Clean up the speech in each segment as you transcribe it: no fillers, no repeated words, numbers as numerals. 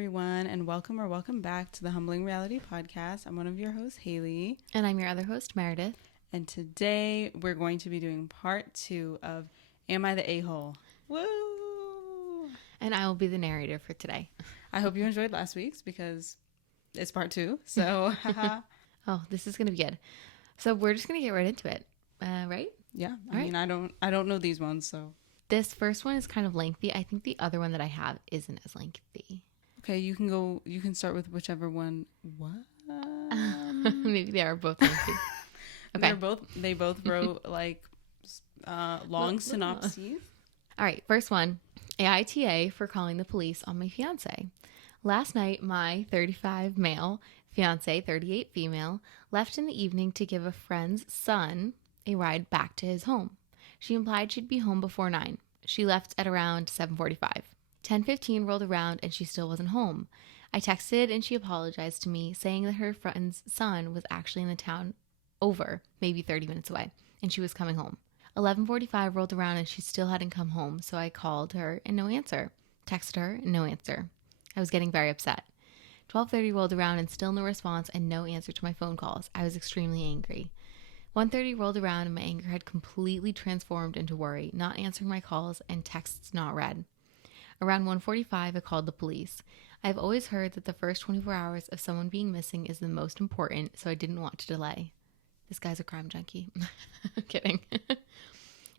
everyone, and welcome back to the Humbling Reality Podcast. I'm one of your hosts, Haley. And I'm your other host, Meredith. And today we're going to be doing part 2 of Am I the A-Hole? Woo! And I will be the narrator for today. I hope you enjoyed last week's because it's part 2. So, Oh, this is going to be good. So we're just going to get right into it, right? Yeah. I mean, I don't know these ones, so. This first one is kind of lengthy. I think the other one that I have isn't as lengthy. Okay, you can start with whichever one. What? Maybe they are both lengthy. Okay. They both wrote like long synopses. All right, first one. AITA for calling the police on my fiance. Last night, my 35 male fiance, 38 female, left in the evening to give a friend's son a ride back to his home. She implied she'd be home before 9. She left at around 7:45. 10:15 rolled around and she still wasn't home. I texted and she apologized to me, saying that her friend's son was actually in the town over, maybe 30 minutes away, and she was coming home. 11:45 rolled around and she still hadn't come home, so I called her and no answer. Texted her and no answer. I was getting very upset. 12:30 rolled around and still no response and no answer to my phone calls. I was extremely angry. 1:30 rolled around and my anger had completely transformed into worry, not answering my calls and texts not read. Around 1:45, I called the police. I've always heard that the first 24 hours of someone being missing is the most important, so I didn't want to delay. This guy's a crime junkie. I'm kidding.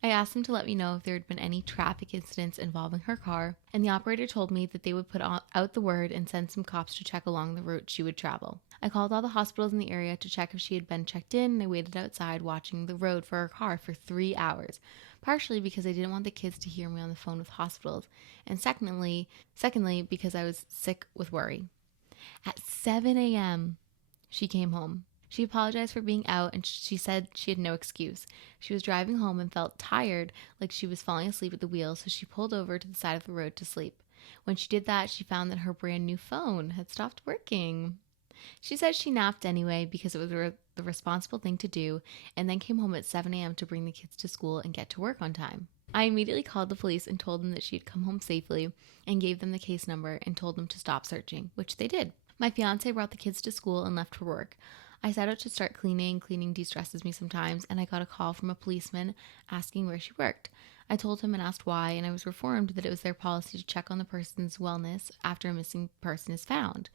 I asked them to let me know if there had been any traffic incidents involving her car, and the operator told me that they would put out the word and send some cops to check along the route she would travel. I called all the hospitals in the area to check if she had been checked in, and I waited outside watching the road for her car for 3 hours, partially because I didn't want the kids to hear me on the phone with hospitals, and secondly, because I was sick with worry. At 7 a.m., she came home. She apologized for being out and she said she had no excuse. She was driving home and felt tired, like she was falling asleep at the wheel, so she pulled over to the side of the road to sleep. When she did that, she found that her brand new phone had stopped working. She said she napped anyway because it was the responsible thing to do, and then came home at 7 a.m. to bring the kids to school and get to work on time. I immediately called the police and told them that she had come home safely and gave them the case number and told them to stop searching, which they did. My fiance brought the kids to school and left for work. I set out to start cleaning. Cleaning de-stresses me sometimes, and I got a call from a policeman asking where she worked. I told him and asked why, and I was informed that it was their policy to check on the person's wellness after a missing person is found.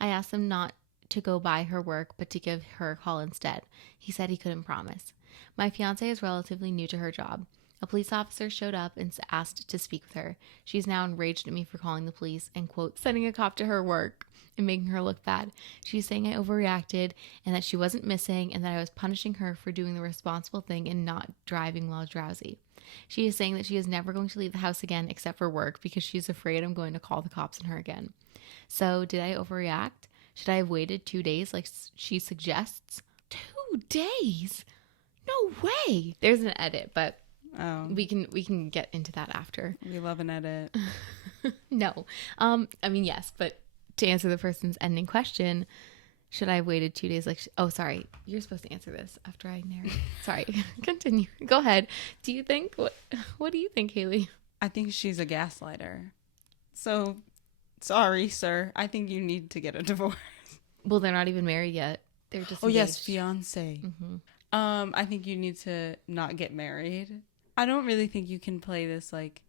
I asked them not to go by her work, but to give her a call instead. He said he couldn't promise. My fiance is relatively new to her job. A police officer showed up and asked to speak with her. She's now enraged at me for calling the police and, quote, sending a cop to her work and making her look bad. She's saying I overreacted and that she wasn't missing and that I was punishing her for doing the responsible thing and not driving while drowsy. She is saying that she is never going to leave the house again except for work because she's afraid I'm going to call the cops on her again. So did I overreact? Should I have waited 2 days like she suggests? 2 days? No way! There's an edit, but we can get into that after. We love an edit. No. I mean, yes, but to answer the person's ending question, should I have waited 2 days? Sorry. You're supposed to answer this after I narrate. Sorry. Continue. Go ahead. Do you think, what do you think, Haley? I think she's a gaslighter. So, sorry, sir. I think you need to get a divorce. Well, they're not even married yet. They're just engaged. Oh, yes, fiance. Mm-hmm. I think you need to not get married. I don't really think you can play this like,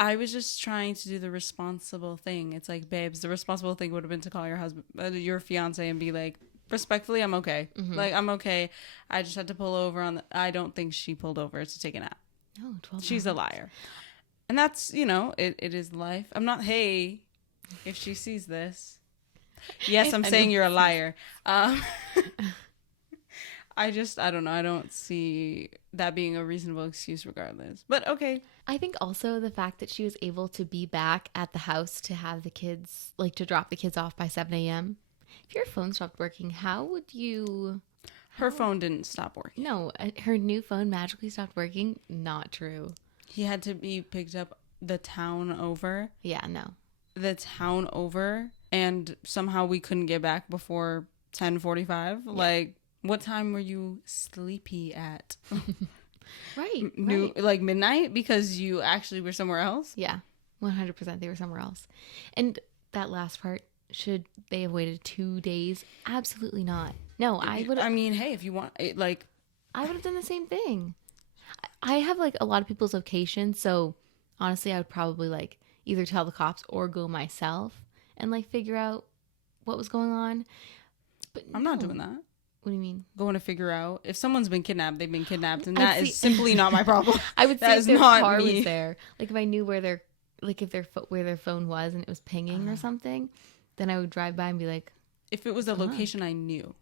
I was just trying to do the responsible thing. It's like, babes, the responsible thing would have been to call your husband, your fiance, and be like, respectfully, I'm okay. Mm-hmm. Like, I'm okay. I just had to pull over I don't think she pulled over to take a nap. Oh, 12 She's hours. a liar. And that's, it is life. I'm not, hey, if she sees this. Yes, I'm saying you're a liar. I don't know. I don't see that being a reasonable excuse regardless. But okay. I think also the fact that she was able to be back at the house to have the kids, like to drop the kids off by 7 a.m. If your phone stopped working, how would you... Her phone didn't stop working. No, her new phone magically stopped working. Not true. He had to be picked up the town over. Yeah, no. The town over. And somehow we couldn't get back before 10:45. Yeah. Like... What time were you sleepy at? Right. Like midnight because you actually were somewhere else? Yeah, 100% they were somewhere else. And that last part, should they have waited 2 days? Absolutely not. No, I would. I mean, hey, if you want, like, I would have done the same thing. I have like a lot of people's locations, so honestly, I would probably like either tell the cops or go myself and like figure out what was going on. But I'm not doing that. What do you mean? Going to figure out if someone's been kidnapped, they've been kidnapped, and I'd that see- is simply not my problem. I would That see is if their not car me. was there. Like if I knew where their like if their where their phone was and it was pinging or something, then I would drive by and be like, If it was a location I knew,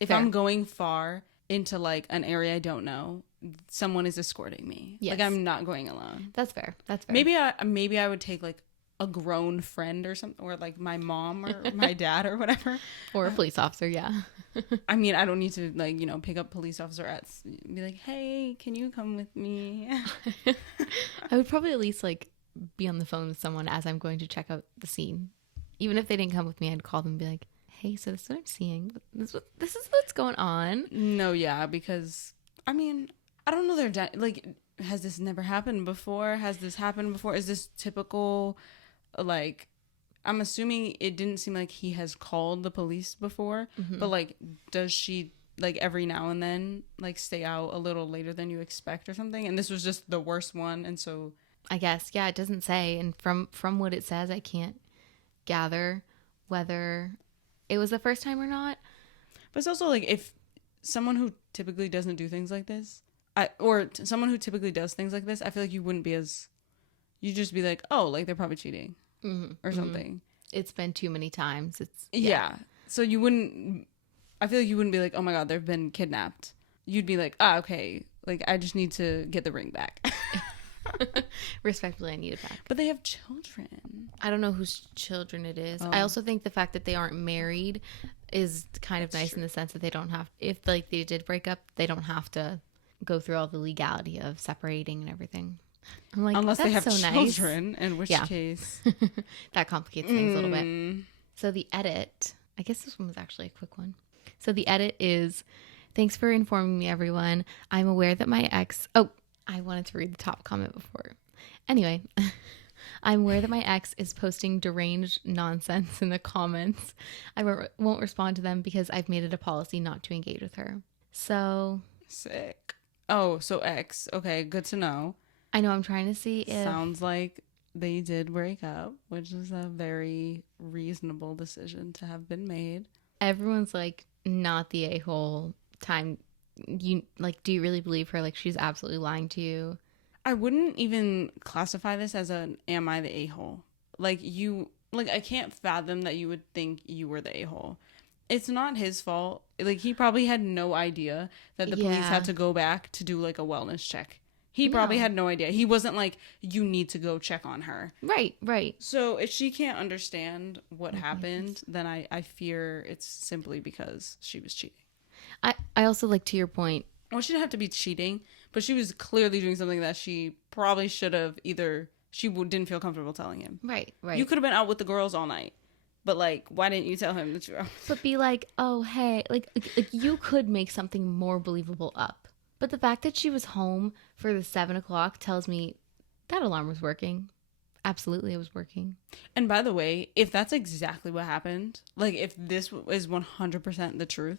if Fair. I'm going far into like an area I don't know, someone is escorting me. Yes. Like I'm not going alone. "That's fair. That's fair." Maybe I would take like a grown friend or something, or like my mom or my dad or whatever. Or a police officer, yeah. I mean, I don't need to like, you know, pick up police officer at be like, hey, can you come with me? I would probably at least like be on the phone with someone as I'm going to check out the scene. Even if they didn't come with me, I'd call them and be like, "Hey, so this is what I'm seeing. This is what's going on." No, yeah, because I mean, I don't know like, has this never happened before? Has this happened before? Is this typical? Like, I'm assuming it didn't seem like he has called the police before, but like, does she like every now and then like stay out a little later than you expect or something? And this was just the worst one, and so I guess, yeah, it doesn't say, and from what it says, I can't gather whether it was the first time or not. But it's also like if someone who typically doesn't do things like this, someone who typically does things like this, I feel like you wouldn't be as, you'd just be like, oh, like they're probably cheating or something. It's been too many times. It's Yeah. So you wouldn't, I feel like you wouldn't be like, oh my God, they've been kidnapped. You'd be like, okay, like I just need to get the ring back. Respectfully, I need it back. But they have children. I don't know whose children it is. Oh. I also think the fact that they aren't married is kind of nice in the sense that they don't have, if like they did break up, they don't have to go through all the legality of separating and everything. I'm like, Unless they have that's so children, in which Yeah. case. That complicates things a little bit. So the edit, I guess this one was actually a quick one. So the edit is, "Thanks for informing me, everyone. I'm aware that my ex," oh, I wanted to read the top comment before. Anyway, "I'm aware that my ex is posting deranged nonsense in the comments. I won't respond to them because I've made it a policy not to engage with her." So Sick. Oh, so X. Okay, good to know. I know I'm trying to see if Sounds like they did break up, which is a very reasonable decision to have been made. everyone's like not the a-hole time. You like, do you really believe her? Like, she's absolutely lying to you. I wouldn't even classify this as an am I the a-hole? Like I can't fathom that you would think you were the a-hole. It's not his fault. Like he probably had no idea that the police Yeah. had to go back to do like a wellness check. He probably No. had no idea. He wasn't like, you need to go check on her. Right. So if she can't understand what happened, then I fear it's simply because she was cheating. I also, like, to your point, Well, she didn't have to be cheating, but she was clearly doing something that she probably should have either didn't feel comfortable telling him. right. You could have been out with the girls all night, but like, why didn't you tell him that you were out? But be like, "Oh, hey," like you could make something more believable up. But the fact that she was home for the 7 o'clock tells me that alarm was working. Absolutely, it was working. And by the way, if that's exactly what happened, like if this is 100% the truth,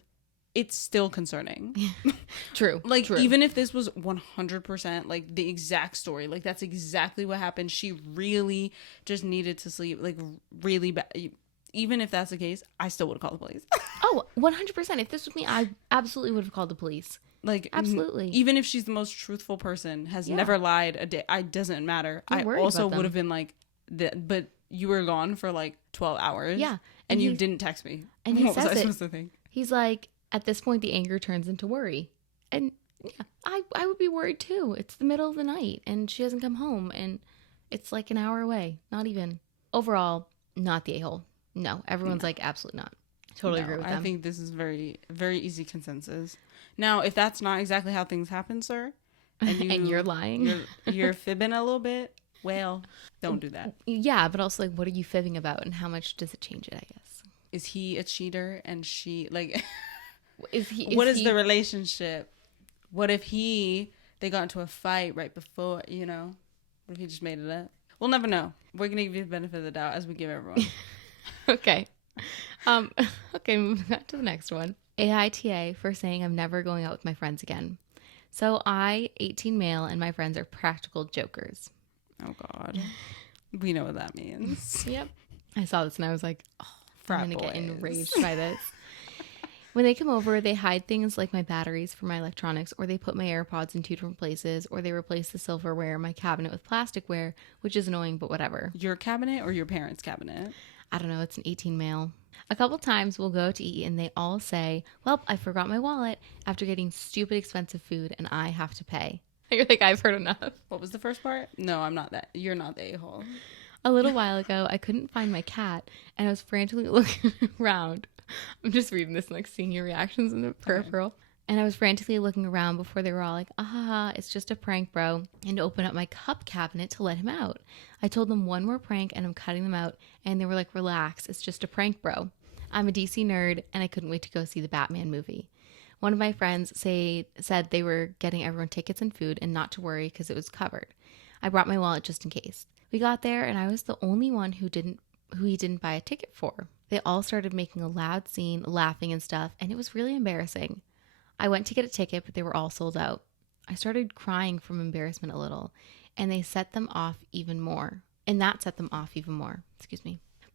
it's still concerning. True. Like true. even if this was 100% like the exact story, like that's exactly what happened. She really just needed to sleep, like really bad. Even if that's the case, I still would have called the police. Oh, 100%. If this was me, I absolutely would have called the police. Like Absolutely. even if she's the most truthful person, has never lied a day, it doesn't matter. You're I worried also about them. would have been like, but you were gone for like 12 hours. Yeah. and you he- didn't text me. and he What was I says it. supposed to think? He's like, at this point, the anger turns into worry. And yeah, I would be worried too. It's the middle of the night and she hasn't come home and it's like an hour away. Not even. Overall, not the a-hole. No, everyone's like, absolutely not. Totally agree with them. I think this is very, very easy consensus. Now, if that's not exactly how things happen, sir, and you're lying. you're fibbing a little bit, well, don't do that. Yeah, but also, like, what are you fibbing about and how much does it change it, I guess? Is he a cheater and she, like, What is the relationship? What if they got into a fight right before, What if he just made it up? We'll never know. We're going to give you the benefit of the doubt as we give everyone. Okay. Um, okay, moving on to the next one. AITA for saying I'm never going out with my friends again. So I, 18 male, and my friends are practical jokers. Oh, God. We know what that means. Yep. I saw this and I was like, oh, Frat I'm going to get boys. enraged by this. When they come over, they hide things like my batteries for my electronics, or they put my AirPods in 2 different places, or they replace the silverware in my cabinet with plasticware, which is annoying, but whatever. Your cabinet or your parents' cabinet? I don't know, it's an 18 male. A couple times we'll go to eat and they all say, well, I forgot my wallet after getting stupid expensive food and I have to pay. You're like, I've heard enough. What was the first part? No, I'm not that. You're not the a-hole. A little while ago, I couldn't find my cat and I was frantically looking around. I'm just reading this and like seeing your reactions in the peripheral. Okay. And I was frantically looking around before they were all like, ah, it's just a prank, bro. And to open up my cup cabinet to let him out. I told them one more prank and I'm cutting them out. And they were like, relax, it's just a prank, bro. I'm a DC nerd and I couldn't wait to go see the Batman movie. One of my friends said they were getting everyone tickets and food and not to worry because it was covered. I brought my wallet just in case. We got there and I was the only one who he didn't buy a ticket for. They all started making a loud scene, laughing and stuff, and it was really embarrassing. I went to get a ticket, but they were all sold out. I started crying from embarrassment a little, and they set them off even more. And that set them off even more,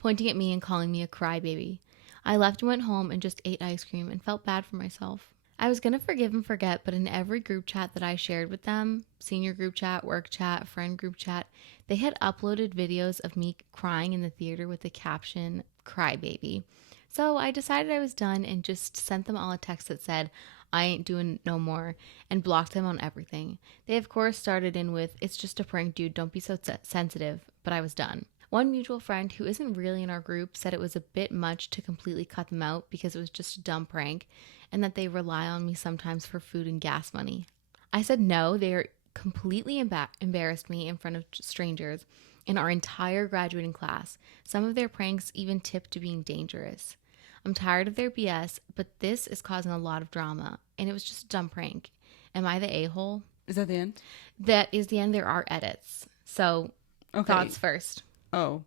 pointing at me and calling me a crybaby. I left and went home and just ate ice cream and felt bad for myself. I was going to forgive and forget, but in every group chat that I shared with them, senior group chat, work chat, friend group chat, they had uploaded videos of me crying in the theater with the caption, crybaby. So I decided I was done and just sent them all a text that said, I ain't doing no more, and blocked them on everything. They, of course, started in with, it's just a prank, dude, don't be so sensitive, but I was done. One mutual friend who isn't really in our group said it was a bit much to completely cut them out because it was just a dumb prank, and that they rely on me sometimes for food and gas money. I said no, they are completely embarrassed me in front of strangers in our entire graduating class. Some of their pranks even tipped to being dangerous. I'm tired of their BS, but this is causing a lot of drama, and it was just a dumb prank. Am I the a-hole? Is that the end? That is the end. There are edits. So, okay. Thoughts first. Oh,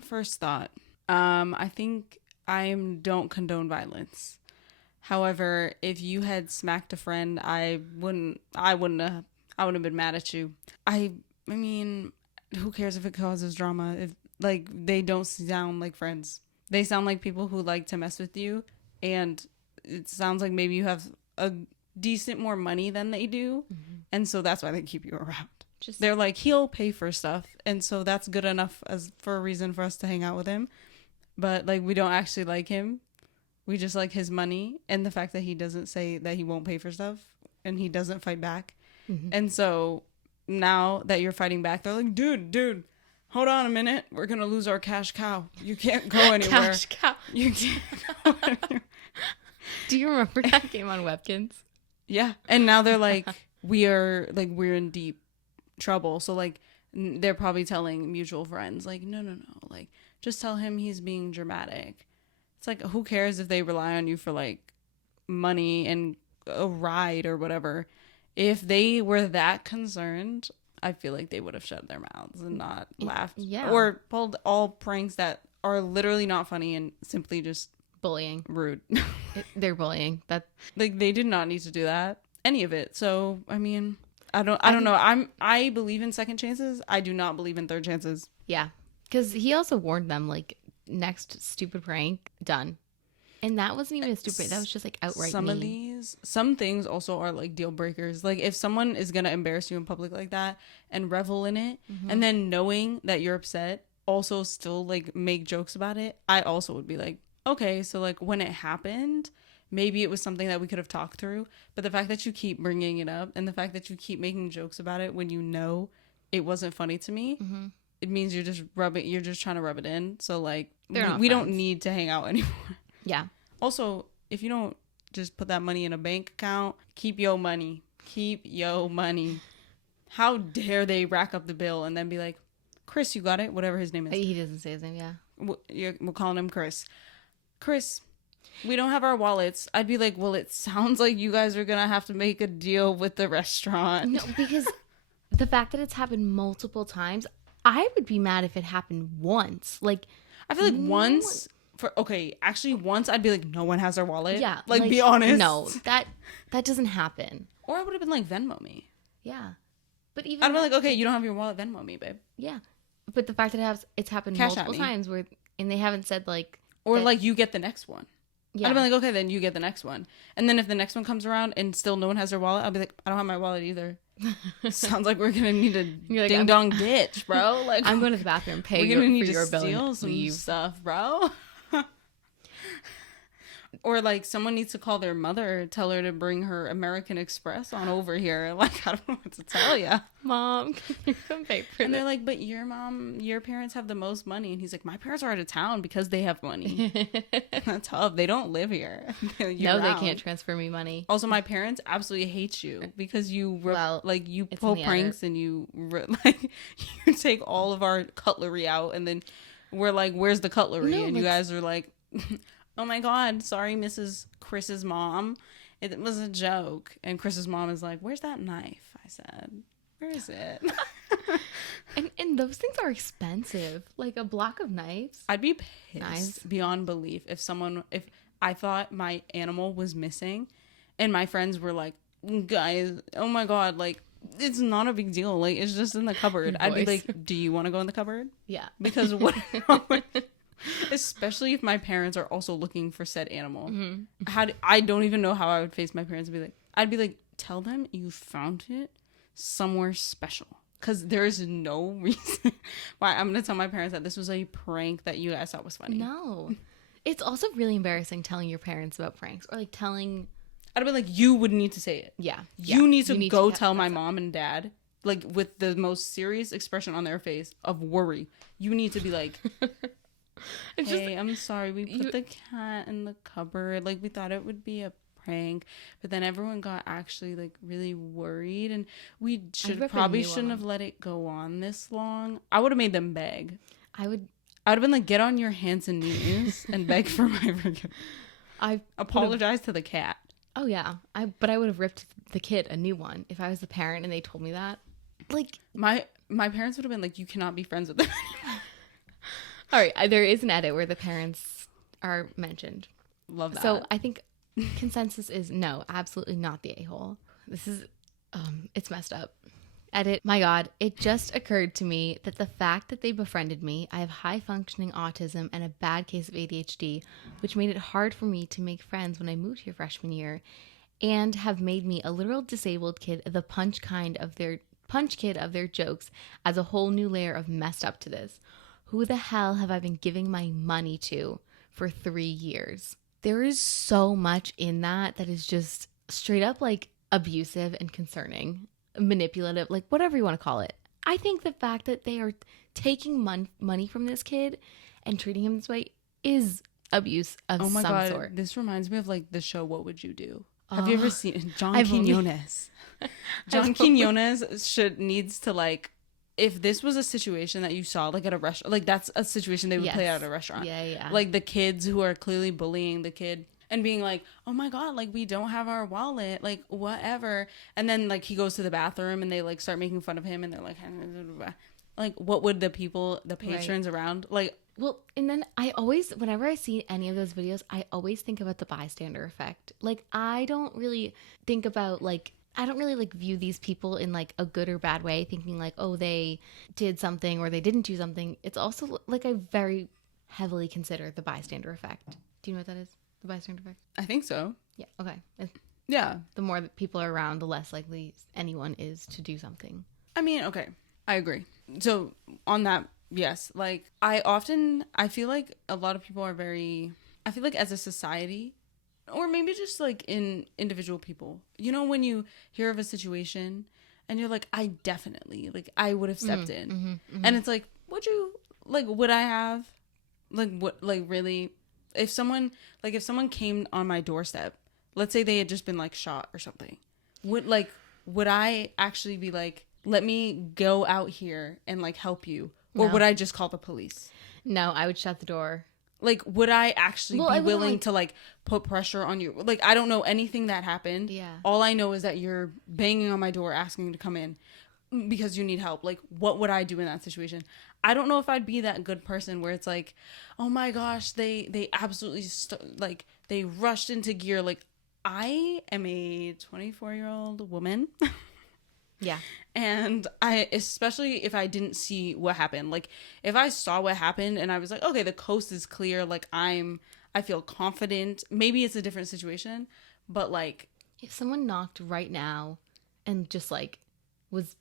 first thought. I think I don't condone violence. However, if you had smacked a friend, I wouldn't have been mad at you. I mean, who cares if it causes drama? If like they don't sound like friends. They sound like people who like to mess with you, and it sounds like maybe you have a decent more money than they do, and so that's why they keep you around. They're like, he'll pay for stuff, and so that's good enough as for a reason for us to hang out with him. But like, we don't actually like him. We just like his money and the fact that he doesn't say that he won't pay for stuff and he doesn't fight back. And so now that you're fighting back, they're like, dude. Hold on a minute. We're going to lose our cash cow. You can't go anywhere. Cash cow. You can't go anywhere. Do you remember that game on Webkins? Yeah. And now they're like, we're in deep trouble. So like, they're probably telling mutual friends, like, no. Like, just tell him he's being dramatic. It's like, who cares if they rely on you for like money and a ride or whatever. If they were that concerned, I feel like they would have shut their mouths and not laughed. Yeah. Or pulled all pranks that are literally not funny and simply just bullying. Rude. They're bullying. That like they did not need to do that. Any of it. So, I mean, I don't know. I believe in second chances. I do not believe in third chances. Yeah. Cuz he also warned them like next stupid prank done. And that wasn't even a stupid. That was just like outright Some things also are like deal breakers. Like if someone is going to embarrass you in public like that and revel in it, and then knowing that you're upset, also still like make jokes about it, I also would be like, okay, so like when it happened, maybe it was something that we could have talked through. But the fact that you keep bringing it up and the fact that you keep making jokes about it when you know it wasn't funny to me, it means you're just trying to rub it in. So like we don't need to hang out anymore. Yeah. Also, if you don't just put that money in a bank account, keep your money. Keep your money. How dare they rack up the bill and then be like, Chris, you got it? Whatever his name is. He doesn't say his name, yeah. We're calling him Chris. Chris, we don't have our wallets. I'd be like, well, it sounds like you guys are going to have to make a deal with the restaurant. No, because the fact that it's happened multiple times, I would be mad if it happened once. Like, I feel like once I'd be like, no one has their wallet. Yeah. Like be honest. No, that doesn't happen. Or I would have been like, Venmo me. Yeah. But even I'd be like, okay, you don't have your wallet, Venmo me, babe. Yeah. But the fact that it's happened Cash multiple times and they haven't said like. Or like you get the next one. Yeah. I'd be like, okay, then you get the next one. And then if the next one comes around and still no one has their wallet, I'll be like, I don't have my wallet either. Sounds like we're gonna need a ding dong ditch, bro. Like I'm going to the bathroom, pay we're gonna need for your to bill, steal some stuff, bro. Or like someone needs to call their mother, tell her to bring her American Express on over here. Like I don't know what to tell you, Mom. Can you come pay for and they're like, but your parents have the most money, and he's like, my parents are out of town because they have money. That's tough. They don't live here. No, they can't transfer me money. Also, my parents absolutely hate you because you pull pranks and you take all of our cutlery out, and then we're like, where's the cutlery? No, and you guys are like, oh my God, sorry, Mrs. Chris's mom. It was a joke. And Chris's mom is like, where's that knife? I said, where is it? and those things are expensive. Like a block of knives. I'd be pissed beyond belief if I thought my animal was missing and my friends were like, guys, oh my God, like, it's not a big deal. Like, it's just in the cupboard. I'd be like, do you want to go in the cupboard? Yeah. Because what... Especially if my parents are also looking for said animal. Mm-hmm. I don't even know how I would face my parents and be like, I'd be like, tell them you found it somewhere special. Because there's no reason why I'm going to tell my parents that this was a prank that you guys thought was funny. No. It's also really embarrassing telling your parents about pranks or like telling... I'd be like, you would need to say it. Yeah. You need to go tell my mom and dad, like with the most serious expression on their face of worry. You need to be like... Hey, I'm sorry. We put the cat in the cupboard. Like, we thought it would be a prank, but then everyone got actually like really worried, and we shouldn't have let it go on this long. I would have made them beg. I would have been like, get on your hands and knees and beg for my forgiveness. I apologize to the cat. Oh yeah, but I would have ripped the kid a new one if I was the parent and they told me that. Like my parents would have been like, you cannot be friends with them anymore. All right, there is an edit where the parents are mentioned. Love that. So I think consensus is no, absolutely not the a-hole. This is, it's messed up. Edit, my God, it just occurred to me that the fact that they befriended me, I have high-functioning autism and a bad case of ADHD, which made it hard for me to make friends when I moved here freshman year, and have made me a literal disabled kid, the punch kid of their jokes, adds a whole new layer of messed up to this. Who the hell have I been giving my money to for 3 years? There is so much in that is just straight up like abusive and concerning, manipulative, like whatever you want to call it. I think the fact that they are taking money from this kid and treating him this way is abuse of some sort. This reminds me of like the show What Would You Do? Have you ever seen John Quinones? John Quinones needs to like, if this was a situation that you saw like at a restaurant, like that's a situation they would play out at a restaurant. Yeah. Like the kids who are clearly bullying the kid and being like, oh my God, like we don't have our wallet, like whatever. And then like he goes to the bathroom and they like start making fun of him and they're like what would the patrons around like? Well, and then whenever I see any of those videos, I always think about the bystander effect. Like I don't really view these people in like a good or bad way, thinking like, oh, they did something or they didn't do something. It's also like I very heavily consider the bystander effect. Do you know what that is? The bystander effect? I think so. Yeah. Okay. Yeah. The more that people are around, the less likely anyone is to do something. I mean, okay. I agree. So on that, yes. Like I feel like a lot of people I feel like as a society, or maybe just like in individual people, you know, when you hear of a situation and you're like, I definitely, like, I would have stepped in. Mm-hmm, mm-hmm. And it's like, would I have? Like, what, like, really? If someone came on my doorstep, let's say they had just been like shot or something, would I actually be like, let me go out here and like help you? Or would I just call the police? No, I would shut the door. Like, would I actually be willing to, like, put pressure on you? Like, I don't know anything that happened. Yeah. All I know is that you're banging on my door asking to come in. because you need help. Like, what would I do in that situation? I don't know if I'd be that good person where it's like, oh my gosh, they absolutely like they rushed into gear. Like, I am a 24-year-old woman. Yeah. And I, especially if I didn't see what happened, like if I saw what happened and I was like, okay, the coast is clear, like I feel confident. Maybe it's a different situation, but like, If someone knocked right now and just like was,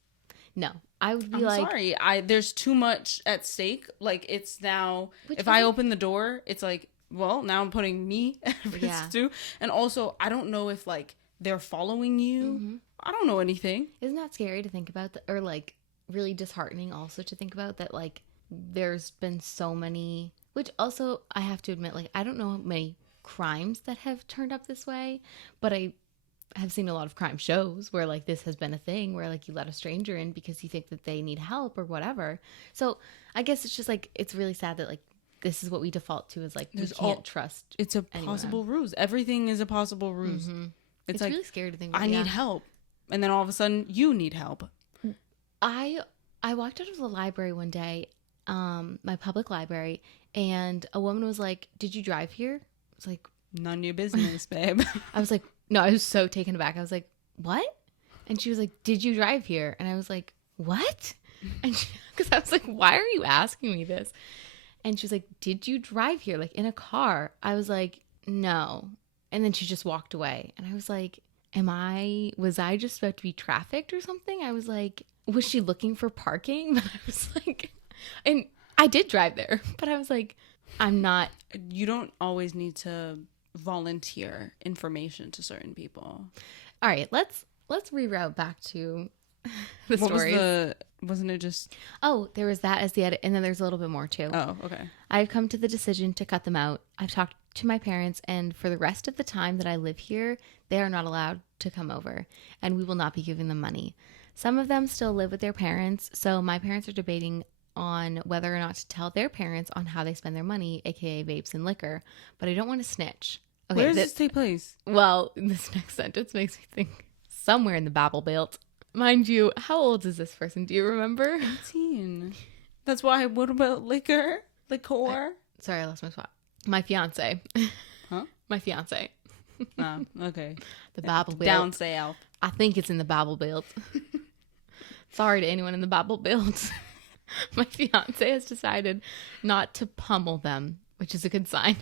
no, I would be I'm like, sorry, there's too much at stake. Like it's now, Which if I wasn't- open the door, it's like, well, now I'm putting me at risk Yeah. too. And also, I don't know if like they're following you. I don't know anything. Isn't that scary to think about? Or like really disheartening also to think about that like there's been so many, which also I have to admit, like I don't know many crimes that have turned up this way, but I have seen a lot of crime shows where like this has been a thing where like you let a stranger in because you think that they need help or whatever. So I guess it's just like it's really sad that like this is what we default to is like we can't trust. It's a anyone. possible ruse. Everything is a possible ruse. It's like, really scary to think about. I need help. And then all of a sudden you need help. I walked out of the library one day, my public library, and a woman was like, "Did you drive here?" I was like, None of your business, babe. I was like, no, I was so taken aback. I was like, "What?" And she was like, "Did you drive here?" And I was like, "What?" And because I was like, "Why are you asking me this?" And she was like, "Did you drive here, like in a car?" I was like, "No." And then she just walked away, and I was like, was I just about to be trafficked or something? I was like, was she looking for parking? But I was like, and I did drive there, but I was like, I'm not. You don't always need to volunteer information to certain people. All right, let's reroute back to the story. Wasn't it just? Oh, there was that as the edit, and then there's a little bit more too. Oh, okay. I've come to the decision to cut them out. I've talked to my parents, and for the rest of the time that I live here, they are not allowed to come over, and we will not be giving them money. Some of them still live with their parents, so my parents are debating on whether or not to tell their parents on how they spend their money, aka vapes and liquor, but I don't want to snitch. Okay, Where does this take place? Well, this next sentence makes me think somewhere in the Babel Belt. Mind you, how old is this person? Do you remember? 18. That's why. What about liquor? Liquor? Sorry, I lost my spot. My fiance. Huh? My fiance. Oh, okay. The Babel Belt. Down south. I think it's in the Babel Belt. Sorry to anyone in the Babel Belt. My fiance has decided not to pummel them, which is a good sign.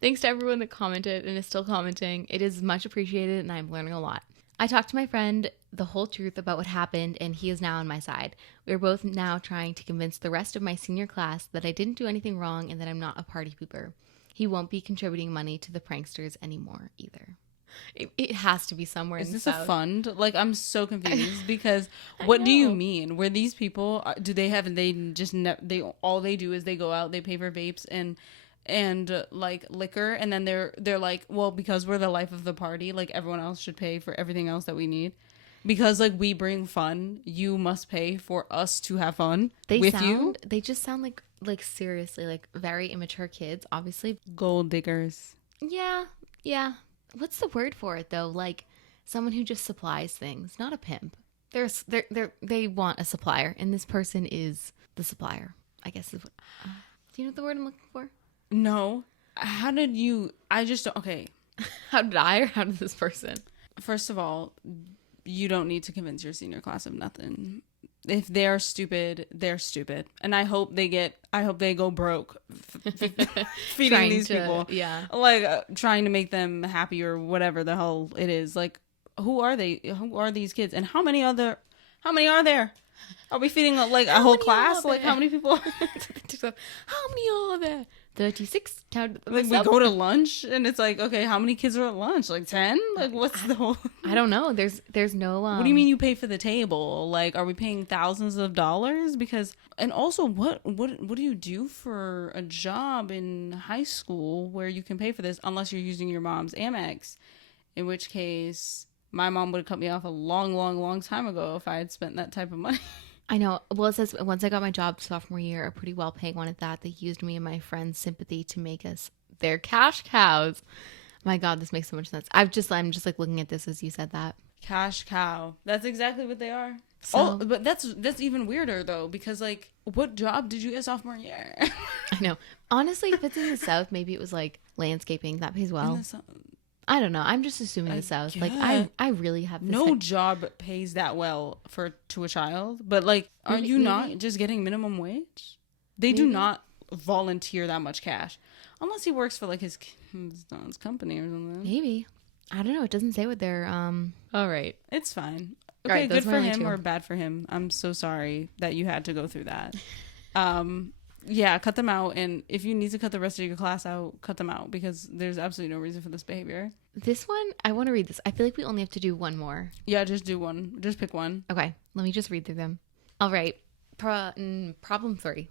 Thanks to everyone that commented and is still commenting. It is much appreciated, and I'm learning a lot. I talked to my friend the whole truth about what happened, and he is now on my side. We're both now trying to convince the rest of my senior class that I didn't do anything wrong and that I'm not a party pooper. He won't be contributing money to the pranksters anymore either. It has to be somewhere in the Is this South. a fund? Like, I'm so confused because what do you mean? Were these people, do they have, they just, all they do is they go out, they pay for vapes and like liquor, and then they're like, well, because we're the life of the party, like everyone else should pay for everything else that we need. Because like we bring fun, you must pay for us to have fun with you. They just sound like seriously like very immature kids, obviously. Gold diggers. Yeah. What's the word for it though? Like someone who just supplies things, not a pimp. They want a supplier, and this person is the supplier, I guess. Do you know what the word I'm looking for? No. How did you? I just don't. Okay. How did I, or how did this person? First of all, you don't need to convince your senior class of nothing. If they're stupid, they're stupid, and I hope they go broke feeding these people. Yeah, like trying to make them happy or whatever the hell it is. Like, who are they? Who are these kids? And how many are there? Are we feeding like a whole class? Like, how many people? How many are there? 36. Like, we go to lunch and it's like, okay, how many kids are at lunch? Like 10? Like, what's the whole? I don't know. There's no. What do you mean you pay for the table? Like, are we paying thousands of dollars? Because, and also, what do you do for a job in high school where you can pay for this unless you're using your mom's Amex? In which case, my mom would have cut me off a long time ago if I had spent that type of money. I know. Well, it says once I got my job sophomore year, a pretty well-paying one at that, they used me and my friends' sympathy to make us their cash cows. My God, this makes so much sense. I'm just like looking at this as you said that. Cash cow. That's exactly what they are. So, But that's even weirder though, because like, what job did you get sophomore year? I know. Honestly, if it's in the South, maybe it was like landscaping that pays well. In I don't know. I'm just assuming the South. Like I really have this no job pays that well to a child. But like, are you not just getting minimum wage? They do not volunteer that much cash, unless he works for like his company or something. Maybe. I don't know. It doesn't say what they're All right. It's fine. Okay, right, good for him or bad for him. I'm so sorry that you had to go through that. Yeah, cut them out. And if you need to cut the rest of your class out, cut them out, because there's absolutely no reason for this behavior. This one, I want to read this. I feel like we only have to do one more. Yeah, just do one. Just pick one. Okay, let me just read through them. All right. Problem 3.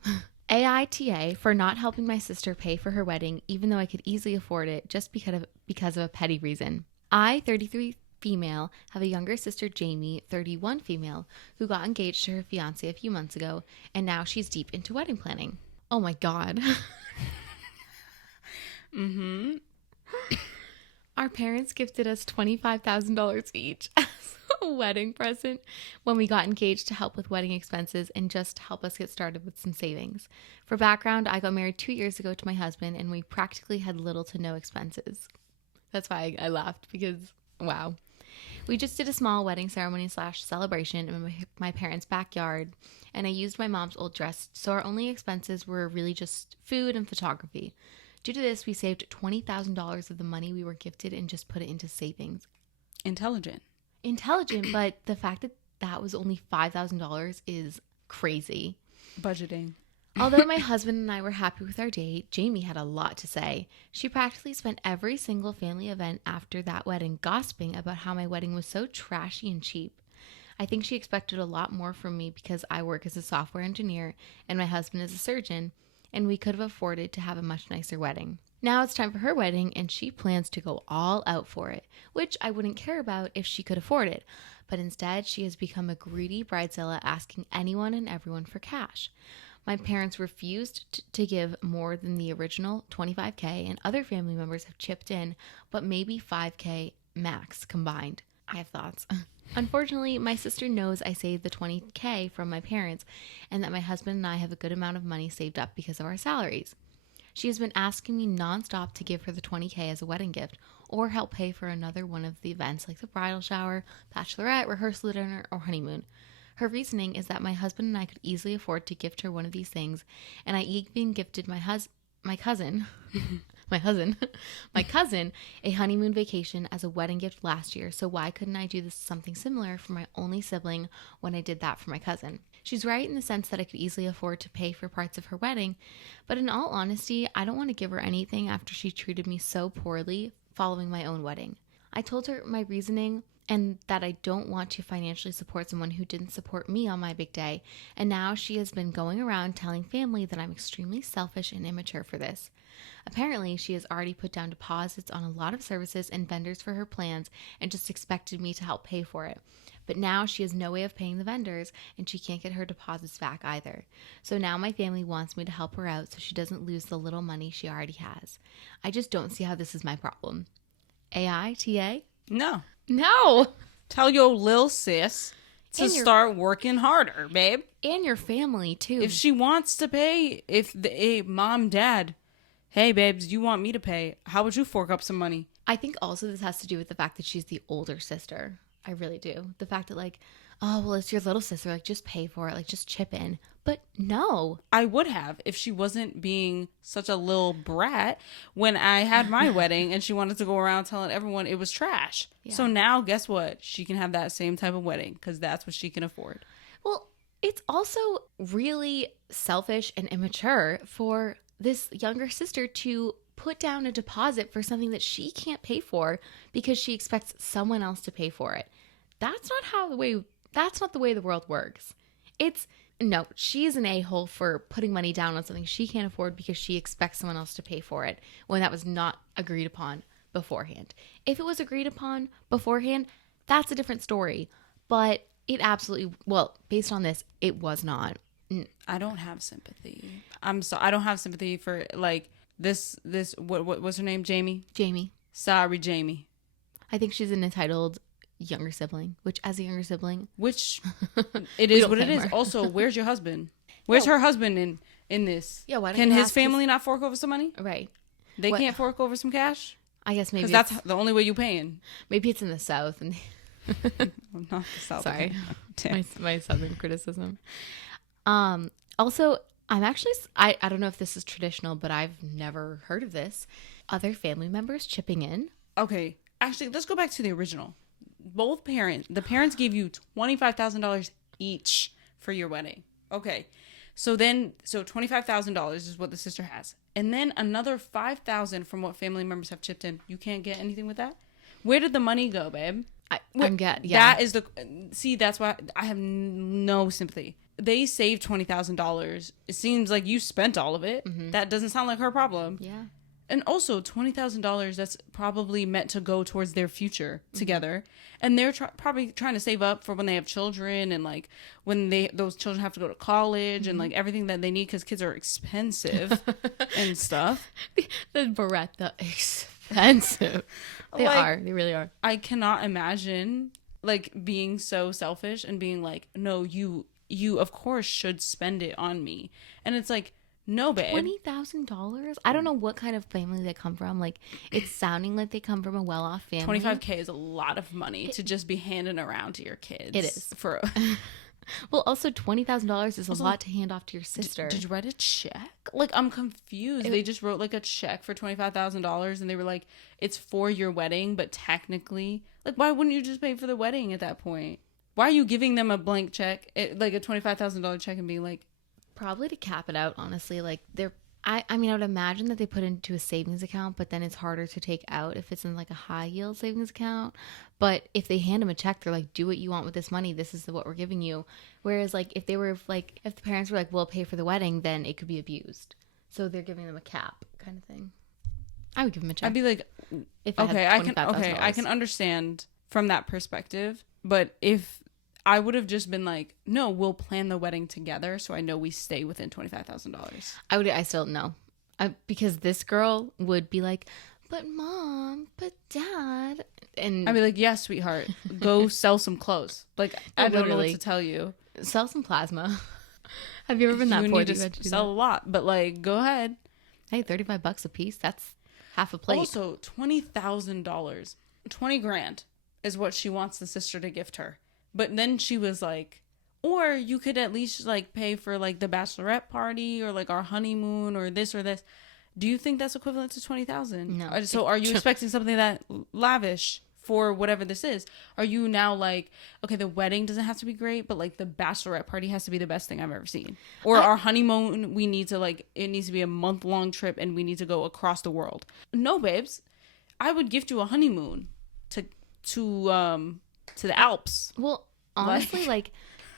AITA for not helping my sister pay for her wedding, even though I could easily afford it, just because of a petty reason. I, 33 female, have a younger sister, Jamie, 31 female, who got engaged to her fiance a few months ago, and now she's deep into wedding planning. Oh my God. Mm-hmm. Our parents gifted us $25,000 each as a wedding present when we got engaged to help with wedding expenses and just help us get started with some savings. For background, I got married 2 years ago to my husband, and we practically had little to no expenses. That's why I laughed, because, wow. We just did a small wedding ceremony / celebration in my parents' backyard, and I used my mom's old dress, so our only expenses were really just food and photography. Due to this, we saved $20,000 of the money we were gifted and just put it into savings. Intelligent, but the fact that that was only $5,000 is crazy. Budgeting. Although my husband and I were happy with our date, Jamie had a lot to say. She practically spent every single family event after that wedding gossiping about how my wedding was so trashy and cheap. I think she expected a lot more from me because I work as a software engineer and my husband is a surgeon, and we could have afforded to have a much nicer wedding. Now it's time for her wedding, and she plans to go all out for it, which I wouldn't care about if she could afford it. But instead, she has become a greedy bridezilla, asking anyone and everyone for cash. My parents refused to give more than the original $25K, and other family members have chipped in, but maybe $5K max combined. I have thoughts. Unfortunately, my sister knows I saved the $20K from my parents and that my husband and I have a good amount of money saved up because of our salaries. She has been asking me nonstop to give her the $20K as a wedding gift or help pay for another one of the events like the bridal shower, bachelorette, rehearsal dinner, or honeymoon. Her reasoning is that my husband and I could easily afford to gift her one of these things, and I even gifted my cousin a honeymoon vacation as a wedding gift last year, so why couldn't I do something similar for my only sibling when I did that for my cousin? She's right in the sense that I could easily afford to pay for parts of her wedding, but in all honesty, I don't want to give her anything after she treated me so poorly following my own wedding. I told her my reasoning and that I don't want to financially support someone who didn't support me on my big day, and now she has been going around telling family that I'm extremely selfish and immature for this. Apparently, she has already put down deposits on a lot of services and vendors for her plans and just expected me to help pay for it. But now she has no way of paying the vendors, and she can't get her deposits back either. So now my family wants me to help her out so she doesn't lose the little money she already has. I just don't see how this is my problem. AITA? No. Tell your lil sis to start working harder, babe. And your family, too. If she wants to pay, mom, dad, hey, babes, you want me to pay, how would you fork up some money? I think also this has to do with the fact that she's the older sister. I really do. The fact that oh, well, it's your little sister. Just pay for it. Just chip in. But no. I would have if she wasn't being such a little brat when I had my wedding and she wanted to go around telling everyone it was trash. Yeah. So now, guess what? She can have that same type of wedding because that's what she can afford. Well, it's also really selfish and immature for this younger sister to put down a deposit for something that she can't pay for because she expects someone else to pay for it. That's not the way the world works. No, she's an a-hole for putting money down on something she can't afford because she expects someone else to pay for it when that was not agreed upon beforehand. If it was agreed upon beforehand, that's a different story. But it absolutely, based on this, it was not. I don't have sympathy. I don't have sympathy for this what was her name? Jamie. Jamie. Sorry, Jamie. I think she's an entitled younger sibling, which as a younger sibling, which it is what it is. Also, where's your husband? Where's her husband in this? Yeah, why don't can you his ask family not fork over some money? Right. They can't fork over some cash? I guess maybe because that's the only way you paying. Maybe it's in the South. And I'm not the South. Sorry, my Southern criticism. Also, I'm actually, I don't know if this is traditional, but I've never heard of this. Other family members chipping in. Okay, actually, let's go back to the original. The parents gave you $25,000 each for your wedding. Okay, so $25,000 is what the sister has, and then another $5,000 from what family members have chipped in. You can't get anything with that. Where did the money go, babe? That is that's why I have no sympathy. They saved $20,000. It seems like you spent all of it. Mm-hmm. That doesn't sound like her problem. Yeah. And also $20,000 that's probably meant to go towards their future together. And they're probably trying to save up for when they have children and like when those children have to go to college and like everything that they need because kids are expensive and stuff. The Beretta expensive. They are. They really are. I cannot imagine like being so selfish and being like, no, you of course should spend it on me. And it's like, no, babe. $20,000? I don't know what kind of family they come from. Like, it's sounding like they come from a well-off family. $25K is a lot of money to just be handing around to your kids. It is. Well, also $20,000 is a lot to hand off to your sister. Did you write a check? Like, I'm confused. They just wrote like a check for $25,000 and they were like, it's for your wedding, but technically, like, why wouldn't you just pay for the wedding at that point? Why are you giving them a blank check, like a $25,000 check, and being like, probably to cap it out, honestly. Like, I mean, I would imagine that they put it into a savings account, but then it's harder to take out if it's in like a high yield savings account. But if they hand them a check, they're like, do what you want with this money. This is what we're giving you. Whereas like if the parents were like, we'll pay for the wedding, then it could be abused. So they're giving them a cap kind of thing. I would give them a check. I'd be like, I can understand from that perspective. But if I would have just been like, no, we'll plan the wedding together so I know we stay within $25,000. I still know. Because this girl would be like, but mom, but dad. And I'd be like, yeah, sweetheart, go sell some clothes. Like, I don't know what to tell you. Sell some plasma. Have you ever been that poor? You need to sell a lot, but like, go ahead. Hey, $35 a piece. That's half a plate. Also, $20,000, $20,000 is what she wants the sister to gift her. But then she was like, or you could at least like pay for like the bachelorette party or like our honeymoon or this or this. Do you think that's equivalent to $20,000? No. So are you expecting something that lavish for whatever this is? Are you now like, okay, the wedding doesn't have to be great, but like the bachelorette party has to be the best thing I've ever seen? Or our honeymoon, we need to like, it needs to be a month-long trip and we need to go across the world. No, babes. I would gift you a honeymoon to the Alps. Well, honestly, like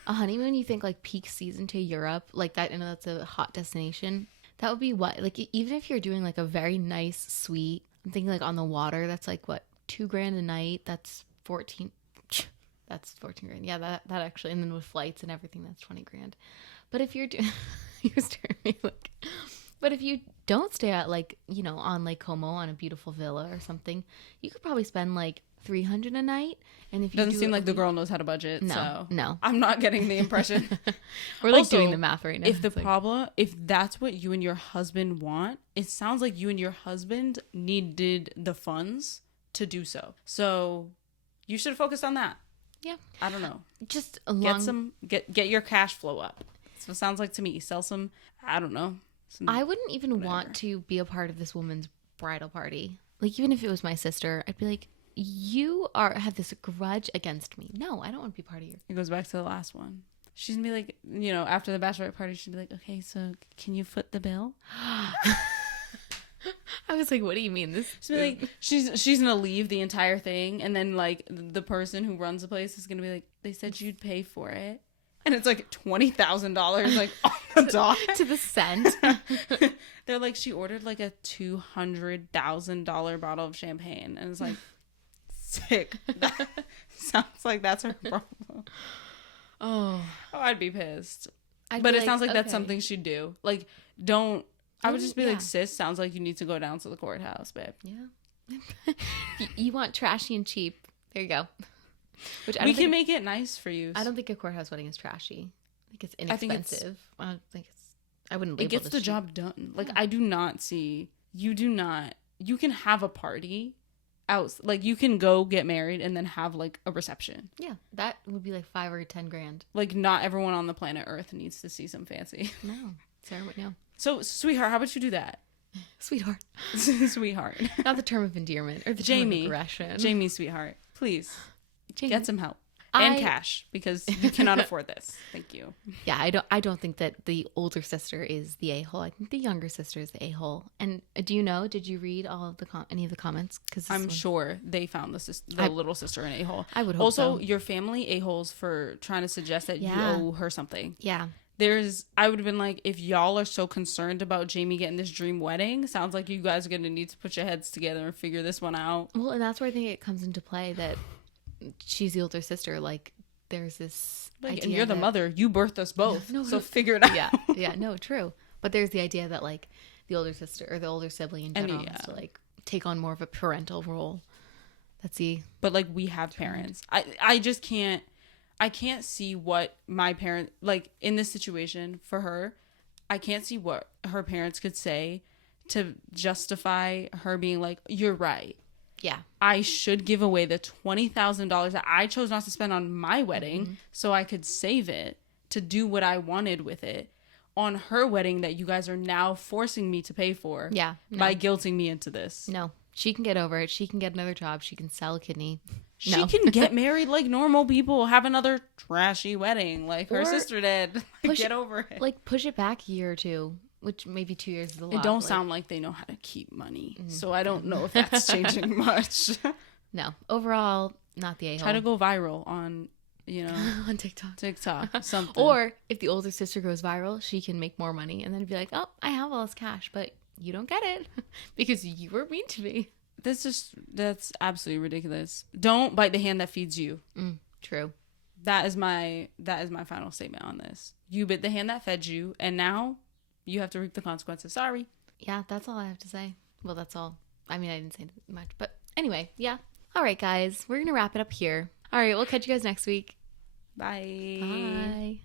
a honeymoon, you think like peak season to Europe, like that. I know that's a hot destination. That would be what, like, even if you're doing like a very nice suite, I'm thinking like on the water, that's like what, $2,000 a night. That's 14. That's 14 grand. Yeah, that actually, and then with flights and everything, that's 20 grand. But if you're doing, you're staring at me like, but if you don't stay at like, you know, on Lake Como on a beautiful villa or something, you could probably spend like $300 a night. And if you doesn't seem like the girl knows how to budget. No, I'm not getting the impression. We're like also doing the math right now. If that's what you and your husband want, it sounds like you and your husband needed the funds to do so. So you should have focused on that. Yeah, I don't know. Just get your cash flow up. That's what it sounds like to me. Sell some. I don't know. I wouldn't even want to be a part of this woman's bridal party. Like, even if it was my sister, I'd be like, you have this grudge against me. No, I don't want to be part of you. It goes back to the last one. She's gonna be like, you know, after the bachelorette party, she'd be like, okay, so can you foot the bill? I was like, what do you mean? She'd be like, she's gonna leave the entire thing, and then like the person who runs the place is gonna be like, they said you'd pay for it. And it's like $20,000 like on the dot. To the cent. They're like, she ordered like a $200,000 bottle of champagne. And it's like, sick. That sounds like that's her problem. Oh, I'd be pissed. But it sounds like that's something she'd do. Like, I would just be like, sis, sounds like you need to go down to the courthouse, babe. Yeah. You want trashy and cheap. There you go. Which we can make it nice for you. I don't think a courthouse wedding is trashy. I think it's inexpensive. I wouldn't label it gets the job done. Like, I do not see, you can have a party out, like, you can go get married and then have, like, a reception. Yeah, that would be like $5 or $10,000. Like, not everyone on the planet Earth needs to see some fancy. No, Sarah would know. So, sweetheart, how about you do that? Sweetheart. Sweetheart. Not the term of endearment or the term of aggression. Jamie, sweetheart, please Jamie, get some help. And cash, because you cannot afford this. Thank you. Yeah, I don't think that the older sister is the a-hole. I think the younger sister is the a-hole. And did you read all of any of the comments? Because I'm sure they found the little sister an a-hole. I would hope also, so. your family a-holes for trying to suggest that you owe her something. Yeah. I would have been like, if y'all are so concerned about Jamie getting this dream wedding, sounds like you guys are going to need to put your heads together and figure this one out. Well, and that's where I think it comes into play that she's the older sister. Like, there's this idea and you're the mother. You birthed us both. So figure it out. Yeah, no, true. But there's the idea that, like, the older sister or the older sibling in general has to, like, take on more of a parental role. But, like, we have parents. I just can't. I can't see what my parents, like, in this situation for her, I can't see what her parents could say to justify her being like, you're right. Yeah. I should give away the $20,000 that I chose not to spend on my wedding so I could save it to do what I wanted with it on her wedding that you guys are now forcing me to pay for. Yeah. No. By guilting me into this. No. She can get over it. She can get another job. She can sell a kidney. She can get married like normal people, have another trashy wedding like her sister did. Get over it. Like, push it back a year or two, which maybe 2 years is a lot. It don't sound like they know how to keep money. So I don't know if that's changing much. No. Overall, not the a-hole. Try to go viral on, on TikTok, something. Or if the older sister goes viral, she can make more money and then be like, oh, I have all this cash, but you don't get it because you were mean to me. That's absolutely ridiculous. Don't bite the hand that feeds you. True. That is my final statement on this. You bit the hand that fed you, and now you have to reap the consequences. Sorry. Yeah, that's all I have to say. Well, that's all. I mean, I didn't say much, but anyway, yeah. All right, guys, we're gonna wrap it up here. All right, we'll catch you guys next week. Bye. Bye.